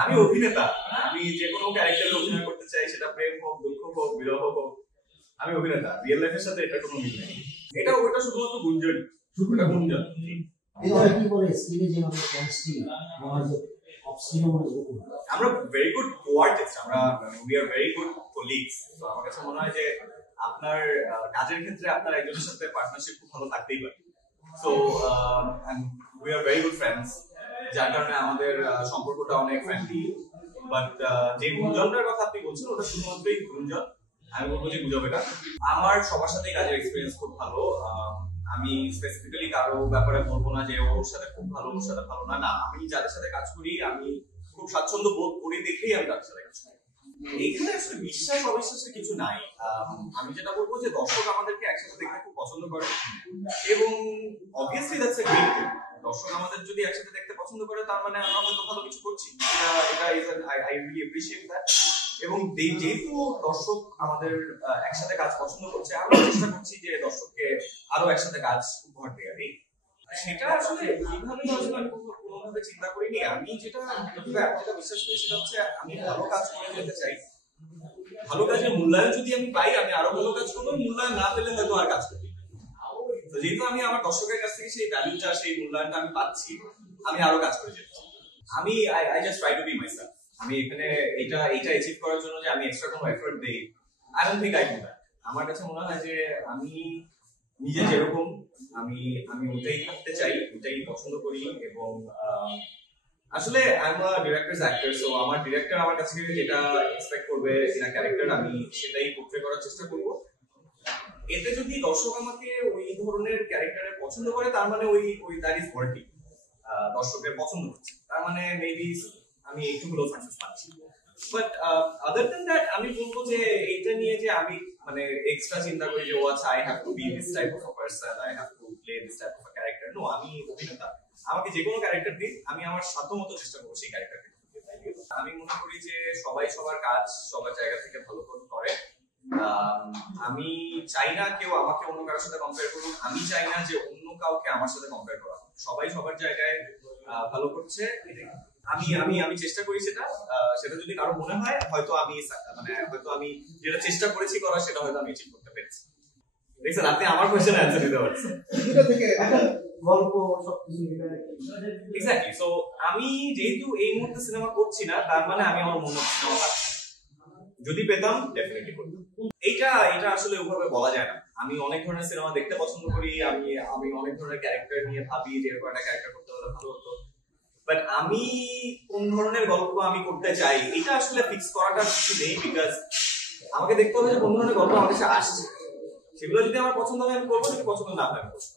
আমি অভিনেতা, আমি যে কোনো ক্যারেক্টারে অভিনয় করতে চাই, সেটা প্রেম হোক, দুঃখ হোক, বিরহ হোক। আমি অভিনেতা, রিয়েল লাইফের সাথে এটা কোনো মিল নেই। ওটা শুধুমাত্র গুঞ্জন, ওটা গুঞ্জন। আমরা ভেরি গুড কোয়ার্টিস্ট, আমরা we are very good colleagues. তো আমার কাছে মনে হয় যে আপনার কাজের ক্ষেত্রে আপনার একজনের সাথে পার্টনারশিপ খুব ভালো থাকতেই পারে। So we are very good friends, যার কারণে আমাদের সম্পর্কটা অনেক ফ্রেন্ডলি। বাট যে গুঞ্জনটার কথা আপনি বলছেন ওটা শুধুমাত্রই গুঞ্জন, আমি বলবো যে গুজব এটা। আমার সবার সাথেই কাজের এক্সপিরিয়েন্স খুব ভালো। আমি স্পেসিফিক্যালি কারো ব্যাপারে বলবো না যে ওর সাথে খুব ভালো, ওর সাথে ভালো না। আমি যাদের সাথে কাজ করি আমি খুব স্বাচ্ছন্দ্য বোধ করি দেখেই আমি তাদের সাথে কাজ করি। এইখানে আসলে বিশ্বাস অবিশ্বাসের কিছু নাই। আমি যেটা বলবো যে দর্শক আমাদেরকে একসাথে দেখতে খুব পছন্দ করে, এবং obviously that's a great thing. দর্শক আমাদের যদি একসাথে দেখতে পছন্দ করে তার মানে আমরা হয়তো ভালো কিছু করছি। এটা is I really appreciate that. এবং যেহেতু দর্শক আমাদের একসাথে কাজ পছন্দ করছে, আমরা চেষ্টা করছি যে দর্শককে আরো একসাথে কাজ উপহার দেওয়ার। সেটা আসলে কিভাবে আসলে আমি কোনোভাবে চিন্তা করিনি। আমি যেটা বিশ্বাস করি সেটা হচ্ছে আমি ভালো কাজ করে যেতে চাই। ভালো কাজের মূল্যায়ন যদি আমি পাই আমি আরো ভালো কাজ করবো, মূল্যায়ন না পেলে হয়তো আর কাজ করবো। তো যেহেতু আমি আমার দর্শকের কাছ থেকে সেই ভ্যালুটা, সেই মূল্যায়নটা আমি পাচ্ছি, আমি আরো কাজ করে যেতে চাই। আমি I just try to be myself. আমি এখানে এটা অ্যাচিভ করার জন্য যে আমি এক্সট্রা কোনো এফর্ট দেই, I don't think I do that. আমার কাছে মনে হয় যে আমি নিজে যেরকম আমি ওটাই থাকতে চাই, ওটাই পছন্দ করি। এবং আসলে I am a directors actor, so আমার ডিরেক্টর আমার কাছ থেকে যেটা এক্সপেক্ট করবে ইন ক্যারেক্টার আমি সেটাই পোর্ট্রে করার চেষ্টা করব। এতে যদি দর্শক আমাকে ওই ধরনের ক্যারেক্টারে পছন্দ করে তার মানে ওই দ্যাট ইজ ওয়ার্কিং। দর্শকের পছন্দ হচ্ছে তার মানে মেবি আমি একটুগুলো সাকসেস পাচ্ছি। বাট আদার দ্যান দ্যাট আমি বলবো যে এইটা নিয়ে যে আমি মানে এক্সট্রা চিন্তা করি যে ও আচ্ছা I have to be this type of a person, I have to play this type of a character. No, আমি অভিনেতা, আমাকে যে কোনো ক্যারেক্টার দিন আমি আমার সাধ্যমতো চেষ্টা করবো সেই ক্যারেক্টারকে। আমি মনে করি যে সবাই সবার কাজ সবার জায়গা থেকে ভালো করে। আমি চাই না কেউ আমাকে অন্য কারোর সাথে কম্পেয়ার করুক, আমি চাই না যে অন্য কাউকে আমার সাথে কম্পেয়ার করা। সবাই সবার জায়গায় ভালো করছে, আমি চেষ্টা করি সেটা যদি কারো মনে হয় হয়তো আমি যেটা চেষ্টা করেছি করা সেটা হয়তো আমি অ্যাচিভ করতে পেরেছি। দেখছেন আপনি আমার কোশ্চেনের অ্যানসার দিতে পারছেন। এক্স্যাক্টলি। সো আমি যেহেতু এই মুহূর্তে সিনেমা করছি না তার মানে আমি আমার মনে সিনেমা পাচ্ছি। যদি পেতাম ডেফিনেটলি করতাম। এটা আসলে ওইভাবে বলা যায় না। আমি অনেক ধরনের সিনেমা দেখতে পছন্দ করি, আমি অনেক ধরনের ক্যারেক্টার নিয়ে ভাবি যে এরকম একটা ক্যারেক্টার করতে হলে ভালো হতো। বাট আমি কোন ধরনের গল্প আমি করতে চাই এটা আসলে ফিক্স করাটা কিছু নেই, বিকজ আমাকে দেখতে হবে যে কোন ধরনের গল্প আমার কাছে আসছে। সেগুলো যদি আমার পছন্দ হয় আমি করবো, যদি পছন্দ না হয় আমি করবো।